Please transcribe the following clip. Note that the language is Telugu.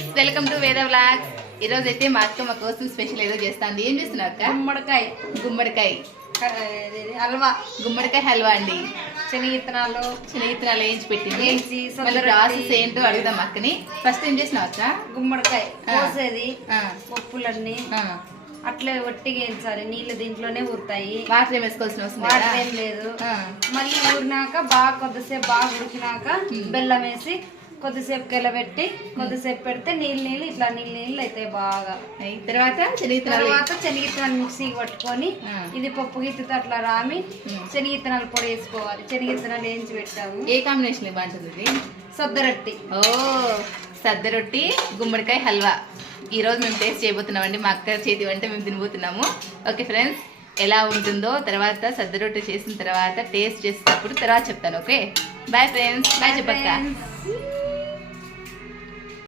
Friends welcome to Veda vlogs. ఈరోజు అయితే మా అక్క మా కోసం స్పెషల్ ఏదో చేస్తాంది. ఏం చేస్తున్నావు అక్క? గుమ్మడికాయ. గుమ్మడికాయ. హల్వా. గుమ్మడికాయ హల్వా అండి. శనగిత్తనాలు స్నేహితురాలు వేయించి పెట్టింది. వేయించి, మళ్ళీ. ప్రాసెస్ ఏంటో అడుగుదాం అక్కని. ఫస్ట్ ఏం చేసినావు అక్క? గుమ్మడికాయ. కోసేది. పప్పులన్నీ. అట్లే వట్టిగా వేయించాలి నీళ్ళు దీంట్లోనే ఊరుతాయి. వాటర్ ఏం వేసుకోవాల్సిన అవసరం లేదా? వాటర్ ఏం లేదు. మళ్ళీ ఊరినాక బాగా కొద్దిసేపు బాగా ఉడికినాక బెల్లం వేసి కొద్దిసేపు కెలబెట్టి కొద్దిసేపు పెడితే నీళ్ళు నీళ్ళు ఇట్లా నీళ్ళు నీళ్ళు అవుతాయి బాగా. తర్వాత తర్వాత శనగిత్తనాలు మిక్సీకి పట్టుకొని. ఇది పప్పు గిత్తితో అట్లా రామి. శనగిత్తనాలు పొడి వేసుకోవాలి. శనగిత్తనాలు వేయించి పెట్టాము. ఏ కాంబినేషన్ బాగుంటుంది సొద్దరొట్టి ఓ సద్ద రొట్టి గుమ్మడికాయ హల్వా. ఈ రోజు మేము టేస్ట్ చేయబోతున్నామండి. మా అక్క చేతి వంట మేము తినబోతున్నాము. ఓకే ఫ్రెండ్స్ ఎలా ఉంటుందో తర్వాత సద్ద రొట్టె చేసిన తర్వాత టేస్ట్ చేసేటప్పుడు తర్వాత చెప్తాను ఓకే? బాయ్ ఫ్రెండ్స్ బాయ్ చెప్పక్క.